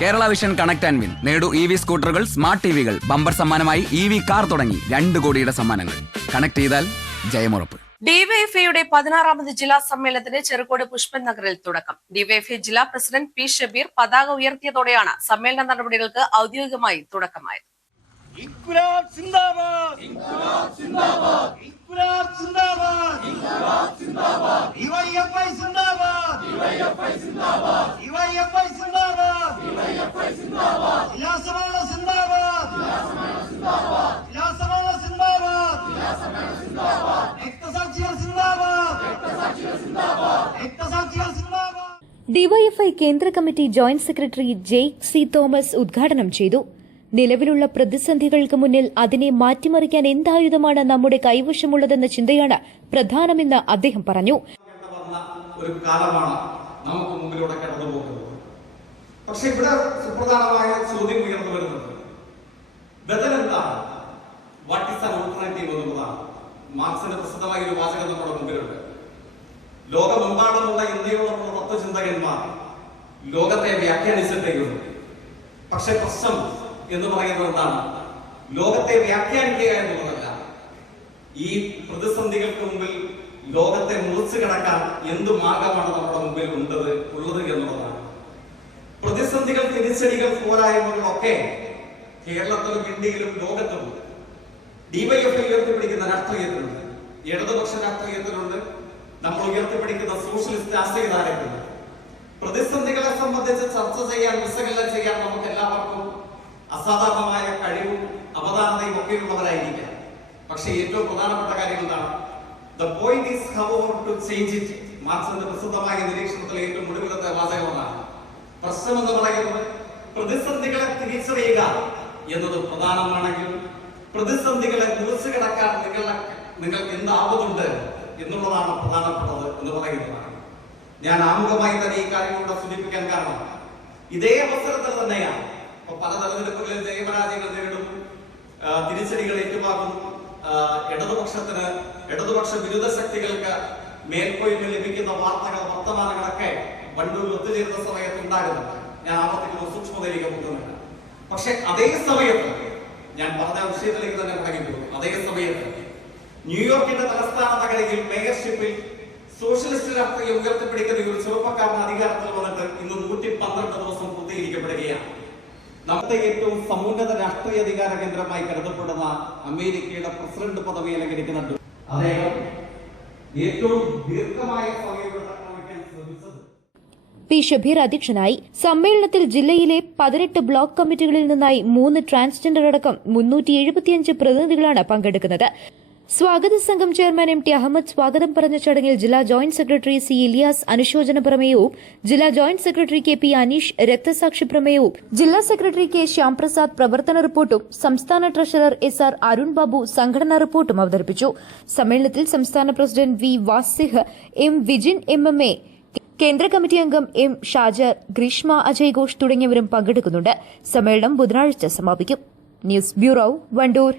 Kerala vision connect and win. നേടൂ EV സ്കൂട്ടറുകൾ, smart ടിവികൾ, bumper സമ്മാനമായി EV കാർ തുടങ്ങി 2 കോടിയുടെ സമ്മാനങ്ങൾ. കണക്ട് ചെയ്താൽ ജയമുറപ്പ്. ഡിവൈഎഫ്ഐയുടെ 16ാമത് ജില്ലാ സമ്മേളനത്തിന് ചെറുകോട് പുഷ്പൻ നഗറിൽ തുടക്കം. ഡിവൈഎഫ്ഐ ജില്ലാ പ്രസിഡന്റ് പി ഷബീർ പതാക ഉയർത്തിയതോടെയാണ് സമ്മേളന നടപടികൾക്ക് ഔദ്യോഗികമായി തുടക്കമായത്. ഡിവൈഎഫ്ഐ കേന്ദ്ര committee joint secretary Jake C Thomas ഉദ്ഘാടനം ചെയ്തു. നിലവിലുള്ള പ്രതിസന്ധികൾക്ക് മുന്നിൽ അതിനെ മാറ്റിമറിക്കാൻ എന്തായുധമാണ് നമ്മുടെ കൈവശമുള്ളതെന്ന ചിന്തയാണ് പ്രധാനമെന്ന് അദ്ദേഹം പറഞ്ഞു. ഒരു കാലമാണ് നമുക്ക് മുമ്പിലൂടെ കടന്നുപോകുന്നത്. പക്ഷെ ഇവിടെ സുപ്രധാനമായ ചോദ്യം ഉയർന്നു വരുന്നത് ബദൽ എന്താണ്, വാട്ട് ഈസ് ആൻ ഓൾട്ടർനേറ്റീവ് എന്നുള്ളതാണ്. മാർക്സിന്റെ പ്രസിദ്ധമായ ഒരു വാചകം നമ്മുടെ മുമ്പിലുണ്ട്. ലോകമെമ്പാടുമുള്ള ഇന്ത്യയോടുള്ള തത്വചിന്തകന്മാർ ലോകത്തെ വ്യാഖ്യാനിച്ചിട്ടേയുള്ളൂ. പക്ഷെ പ്രശ്നം എന്ന് പറയുന്നത് എന്താണ്? ലോകത്തെ വ്യാഖ്യാനിക്കുക എന്നുള്ളതല്ല, ഈ പ്രതിസന്ധികൾക്ക് മുമ്പിൽ ലോകത്തെ മുറിച്ചു കടക്കാൻ എന്ത് മാർഗമാണ് നമ്മുടെ മുമ്പിൽ ഉള്ളത് എന്നുള്ളതാണ്. പ്രതിസന്ധികൾ, തിരിച്ചടികൾ, പോരായ്മകളൊക്കെ കേരളത്തിലും ഇന്ത്യയിലും ലോകത്തും ഡിവൈഎഫ്ഐ ഉയർത്തിപ്പിടിക്കുന്ന രാഷ്ട്രീയത്തിലുണ്ട്, ഇടതുപക്ഷ രാഷ്ട്രീയത്തിലുണ്ട്, നമ്മൾ ഉയർത്തിപ്പിടിക്കുന്ന സോഷ്യലിസ്റ്റ് രാഷ്ട്രീയധാരക്കുണ്ട്. പ്രതിസന്ധികളെ സംബന്ധിച്ച് ചർച്ച ചെയ്യാൻ, വിശകലനം ചെയ്യാൻ നമുക്ക് എല്ലാവർക്കും അസാധാരണമായ കഴിവും അവധാനതയും ഒക്കെയുള്ളവരായിരിക്കാം. പക്ഷേ ഏറ്റവും പ്രധാനപ്പെട്ട കാര്യം എന്താണ്? The point is how to change it. മാർക്സിന്റെ പ്രസിദ്ധമായ നിരീക്ഷണത്തിലെ ഏറ്റവും ഒടുവിലത്തെ വാചകമാണ്. പ്രശ്നം എന്ന് പറയുന്നത് പ്രതിസന്ധികളെ തിരിച്ചറിയുക എന്നത് പ്രധാനമാണെങ്കിൽ പ്രതിസന്ധികളെ മുറിച്ചു കിടക്കാൻ നിങ്ങൾക്ക് എന്താവുന്നുണ്ട് എന്നുള്ളതാണ് പ്രധാനപ്പെട്ടത് എന്ന് പറയുന്നതാണ്. ഞാൻ ആമുഖമായി തന്നെ ഈ കാര്യം കൂടെ സൂചിപ്പിക്കാൻ കാരണം ഇതേ അവസരത്തിൽ തന്നെയാണ് പല തെരഞ്ഞെടുപ്പുകളിൽ ജയപരാജയങ്ങൾ നേരിടുന്നു, തിരിച്ചടികൾ ഏറ്റുവാങ്ങുന്നു, ഇടതുപക്ഷ വിരുദ്ധ ശക്തികൾക്ക് മേൽക്കോയ്മ ലഭിക്കുന്ന വാർത്തകൾ, വർത്തമാനങ്ങളൊക്കെ വണ്ടൂരിൽ ഒത്തുചേരുന്ന സമയത്ത് ഉണ്ടാകുന്നുണ്ട്. ഞാൻ ആവർത്തിക്കുന്ന സൂക്ഷ്മതയിലേക്ക് പോകുന്നില്ല. പക്ഷെ അതേ സമയത്ത് ഞാൻ പറഞ്ഞ വിഷയത്തിലേക്ക് തന്നെ മടങ്ങിപ്പോകും. അതേ സമയത്ത് ന്യൂയോർക്കിന്റെ തലസ്ഥാന നഗരിയിൽ മേയർഷിപ്പിൽ സോഷ്യലിസ്റ്റ് രാഷ്ട്രീയം ഉയർത്തിപ്പിടിക്കുന്ന ഒരു ചെറുപ്പക്കാരൻ അധികാരത്തിൽ വന്നിട്ട് ഇന്ന് 112 ദിവസം പൂർത്തീകരിക്കപ്പെടുകയാണ്. നമ്മുടെ ഏറ്റവും സമുന്നത രാഷ്ട്രീയ അധികാര കേന്ദ്രമായി കരുതപ്പെടുന്ന അമേരിക്കയുടെ പ്രസിഡന്റ് പദവി അലങ്കരിക്കുന്ന അദ്ദേഹം ഏറ്റവും ദീർഘമായ സമയം ശ്രമിച്ചത്. പി ഷബീർ അധ്യക്ഷനായി. സമ്മേളനത്തിൽ ജില്ലയിലെ 18 ബ്ലോക്ക് കമ്മിറ്റികളിൽ നിന്നായി 3 ട്രാൻസ്ജെൻഡർ അടക്കം 375 പ്രതിനിധികളാണ് പങ്കെടുക്കുന്നത്. സ്വാഗത സംഘം ചെയർമാൻ MT അഹമ്മദ് സ്വാഗതം പറഞ്ഞ ചടങ്ങിൽ ജില്ലാ ജോയിന്റ് സെക്രട്ടറി C ഇലിയാസ് അനുശോചന പ്രമേയവും ജില്ലാ ജോയിന്റ് സെക്രട്ടറി KP അനീഷ് രക്തസാക്ഷി പ്രമേയവും ജില്ലാ സെക്രട്ടറി K ശ്യാംപ്രസാദ് പ്രവർത്തന റിപ്പോർട്ടും സംസ്ഥാന ട്രഷറർ SR അരുൺ ബാബു സംഘടനാ റിപ്പോർട്ടും അവതരിപ്പിച്ചു. സമ്മേളനത്തിൽ സംസ്ഥാന president V Wasih, M Vijin MMA, കേന്ദ്ര കമ്മിറ്റി അംഗം M ഷാജർ, ഗ്രീഷ്മ അജയ് ഘോഷ് തുടങ്ങിയവരും പങ്കെടുക്കുന്നുണ്ട്. സമ്മേളനം ബുധനാഴ്ച സമാപിക്കും. News bureau, Wandoor.